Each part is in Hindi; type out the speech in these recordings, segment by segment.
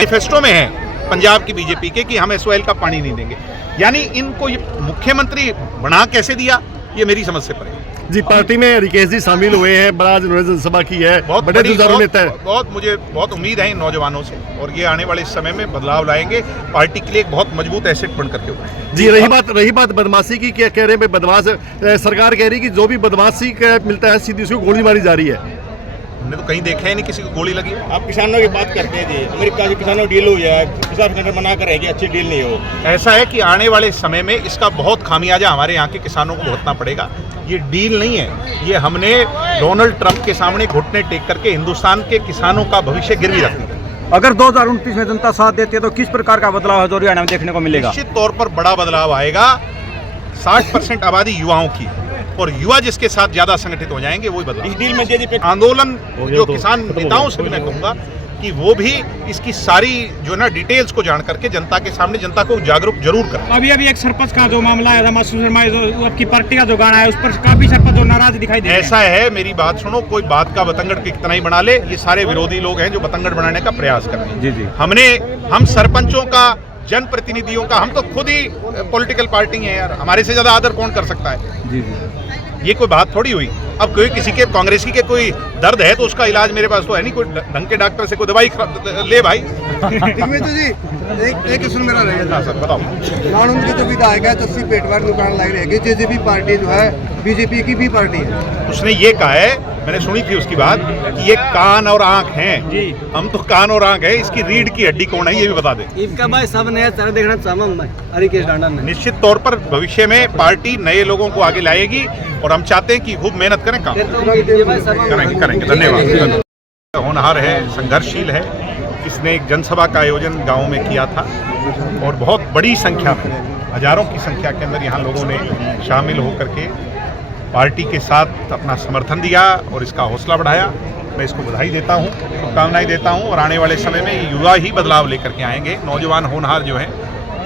मैनिफेस्टो में है पंजाब की बीजेपी के कि हम एसओएल का पानी नहीं देंगे। यानी इनको ये मुख्यमंत्री बना कैसे दिया, ये मेरी समझ से परे। जी, पार्टी में रिकेश जी शामिल हुए हैं, बड़ा जनसभा की है, बहुत बड़े जुझारू नेता है। मुझे बहुत उम्मीद है इन नौजवानों से, और ये आने वाले समय में बदलाव लाएंगे, पार्टी के लिए एक बहुत मजबूत एसेट बन करके उभरेंगे। जी, रही बात बदमाशी की, क्या कह रहे हैं बदमाश सरकार कह रही है कि जो भी बदमाशी का मिलता है सीधी उसको गोली मारी जा रही है। हमने तो कहीं देखा ही नहीं किसी को गोली लगी। आप किसानों की बात करते हैं जी, अमेरिका से किसानों डील हुई है, किसान संगठन मना कर रहे हैं कि अच्छी डील नहीं हो। ऐसा है कि आने वाले समय में इसका बहुत खामियाजा हमारे यहाँ के किसानों को भुगतना पड़ेगा। ये डील नहीं है, ये हमने डोनाल्ड ट्रंप के सामने घुटने टेक करके हिंदुस्तान के किसानों का भविष्य गिरवी रख दिया। अगर 2029 में जनता साथ देती है तो किस प्रकार का बदलाव जो हरियाणा में देखने को मिलेगा? निश्चित तौर पर बड़ा बदलाव आएगा। 60% आबादी युवाओं की, और युवा जिसके साथ ज्यादा संगठित हो जाएंगे वही बदलाव। इस डील में जेजेपी आंदोलन जो किसान नेताओं से भी मैं कहूंगा कि वो भी इसकी सारी जो है ना डिटेल्स को जान करके जनता के सामने जनता को जागरूक जरूर करें। अभी एक सरपंच का जो मामला है, मासूम शर्मा जो आपकी पार्टी का जो गाना है, उस पर काफी सरपंच जो नाराज दिखाई दे रहे हैं। ऐसा है, मेरी बात सुनो, कोई बात का बतंगड़ कितना ही बना ले, ये सारे विरोधी लोग हैं जो बतंगड़ बनाने का प्रयास कर रहे हैं। हम सरपंचों का, जनप्रतिनिधियों का, हम तो खुद ही पॉलिटिकल पार्टी हैं यार, हमारे से ज्यादा आदर कौन कर सकता है? ये कोई बात थोड़ी हुई। अब कोई किसी के कांग्रेसी के कोई दर्द है तो उसका इलाज मेरे पास तो है नहीं, कोई ढंग के डॉक्टर से कोई दवाई ले भाई। जी एक सुन मेरा रहेगा। हाँ सर, बताओ। नानंद के जो विधायक है जस्सी पेटवार दुकान लग रही है, जेजेपी पार्टी जो है बीजेपी की भी पार्टी है। उसने ये कहा है, मैंने सुनी थी उसकी बात, कि ये कान और आंख हैं। हम तो कान और आंख है, इसकी रीढ़ की हड्डी कौन है ये भी बता दे। इनका भाई सब नया तरह देखना चाहूंगा मैं हरिकेश डांडा में। निश्चित तौर पर भविष्य में पार्टी नए लोगों को आगे लाएगी, और हम चाहते हैं कि खूब मेहनत करें, काम करेंगे। धन्यवाद। होनहार है, संघर्षशील है। इसने एक जनसभा का आयोजन गाँव में किया था, और बहुत बड़ी संख्या में, हजारों की संख्या के अंदर यहाँ लोगों ने शामिल होकर के पार्टी के साथ अपना समर्थन दिया और इसका हौसला बढ़ाया। मैं इसको बधाई देता हूँ, शुभकामनाएं देता हूँ, और आने वाले समय में युवा ही बदलाव लेकर के आएंगे। नौजवान होनहार जो हैं,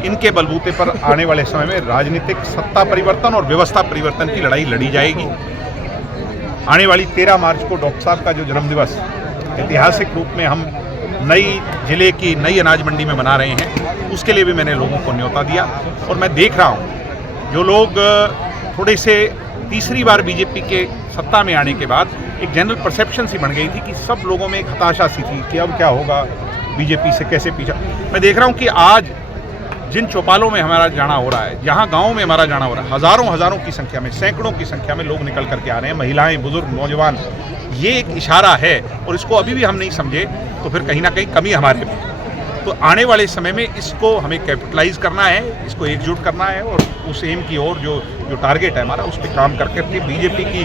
इनके बलबूते पर आने वाले समय में राजनीतिक सत्ता परिवर्तन और व्यवस्था परिवर्तन की लड़ाई लड़ी जाएगी। आने वाली 13 मार्च को डॉक्टर साहब का जो जन्मदिवस ऐतिहासिक रूप में हम नई जिले की नई अनाज मंडी में मना रहे हैं, उसके लिए भी मैंने लोगों को न्योता दिया। और मैं देख रहा हूँ जो लोग थोड़े से तीसरी बार बीजेपी के सत्ता में आने के बाद एक जनरल परसेप्शन सी बन गई थी कि सब लोगों में एक हताशा सी थी कि अब क्या होगा, बीजेपी से कैसे पीछा। मैं देख रहा हूँ कि आज जिन चौपालों में हमारा जाना हो रहा है, जहाँ गाँव में हमारा जाना हो रहा है, हज़ारों की संख्या में, सैकड़ों की संख्या में लोग निकल करके आ रहे हैं, महिलाएं, बुजुर्ग, नौजवान। ये एक इशारा है, और इसको अभी भी हम नहीं समझे तो फिर कहीं ना कहीं कमी हमारे में। तो आने वाले समय में इसको हमें कैपिटलाइज करना है, इसको एकजुट करना है, और उस एम की ओर जो टारगेट है हमारा, उस पर काम करके बीजेपी की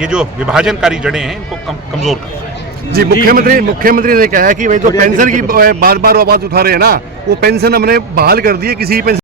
ये जो विभाजनकारी जड़ें हैं इनको कमज़ोर करना है। जी, मुख्यमंत्री ने कहा है कि भाई जो पेंशन की बार आवाज उठा रहे हैं ना, वो पेंशन हमने बहाल कर दी है, किसी पेंशन